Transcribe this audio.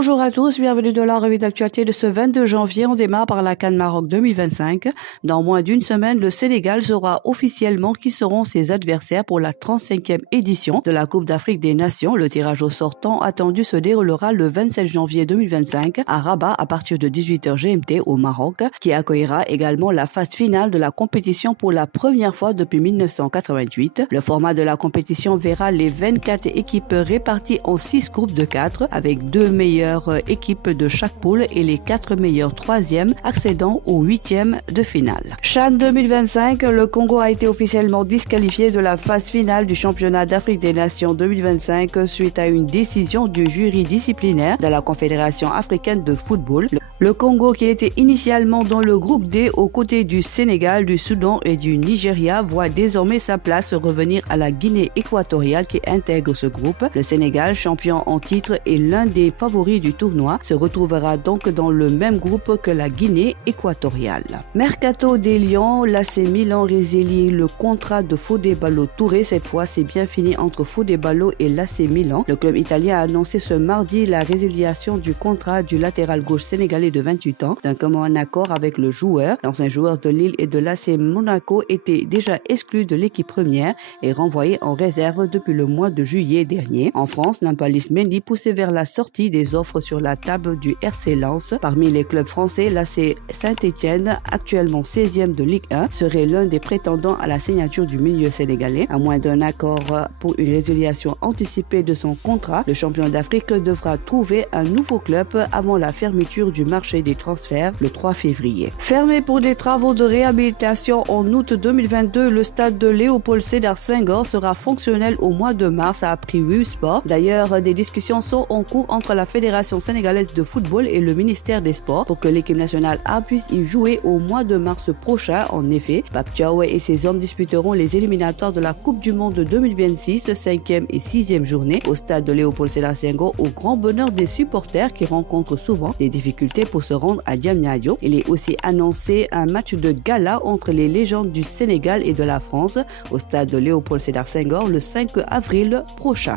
Bonjour à tous, bienvenue dans la revue d'actualité de ce 22 janvier. On démarre par la CAN Maroc 2025. Dans moins d'une semaine, le Sénégal saura officiellement qui seront ses adversaires pour la 35e édition de la Coupe d'Afrique des Nations. Le tirage au sortant attendu se déroulera le 27 janvier 2025 à Rabat à partir de 18h GMT au Maroc, qui accueillera également la phase finale de la compétition pour la première fois depuis 1988. Le format de la compétition verra les 24 équipes réparties en 6 groupes de 4 avec 2 meilleures équipes de chaque poule et les 4 meilleurs troisièmes accédant au 8e de finale. CHAN 2025, le Congo a été officiellement disqualifié de la phase finale du championnat d'Afrique des Nations 2025 suite à une décision du jury disciplinaire de la Confédération africaine de football. Le Congo, qui était initialement dans le groupe D aux côtés du Sénégal, du Soudan et du Nigeria, voit désormais sa place revenir à la Guinée équatoriale qui intègre ce groupe. Le Sénégal, champion en titre et l'un des favoris du tournoi, se retrouvera donc dans le même groupe que la Guinée équatoriale. Mercato des Lions, l'AC Milan résilie le contrat de Fodé Ballo-Touré. Cette fois, c'est bien fini entre Fodé Ballo et l'AC Milan. Le club italien a annoncé ce mardi la résiliation du contrat du latéral gauche sénégalais de 28 ans. D'un commun accord avec le joueur, l'ancien joueur de Lille et de l'AC Monaco était déjà exclu de l'équipe première et renvoyé en réserve depuis le mois de juillet dernier. En France, Nampalys Mendy poussé vers la sortie des offres sur la table du RC Lens. Parmi les clubs français, l'AC Saint-Étienne, actuellement 16e de Ligue 1, serait l'un des prétendants à la signature du milieu sénégalais. À moins d'un accord pour une résiliation anticipée de son contrat, le champion d'Afrique devra trouver un nouveau club avant la fermeture du marché des transferts le 3 février. Fermé pour des travaux de réhabilitation en août 2022, le stade de Léopold Sédar Senghor sera fonctionnel au mois de mars, a appris Wii Sport. D'ailleurs, des discussions sont en cours entre la Fédération sénégalaise de football et le ministère des Sports pour que l'équipe nationale A puisse y jouer au mois de mars prochain. En effet, Pape Thiaw et ses hommes disputeront les éliminatoires de la Coupe du Monde 2026, 5e et 6e journée au stade de Léopold Sédar Senghor, au grand bonheur des supporters qui rencontrent souvent des difficultés pour se rendre à Diamniadio. Il est aussi annoncé un match de gala entre les légendes du Sénégal et de la France au stade de Léopold Sédar Senghor le 5 avril prochain.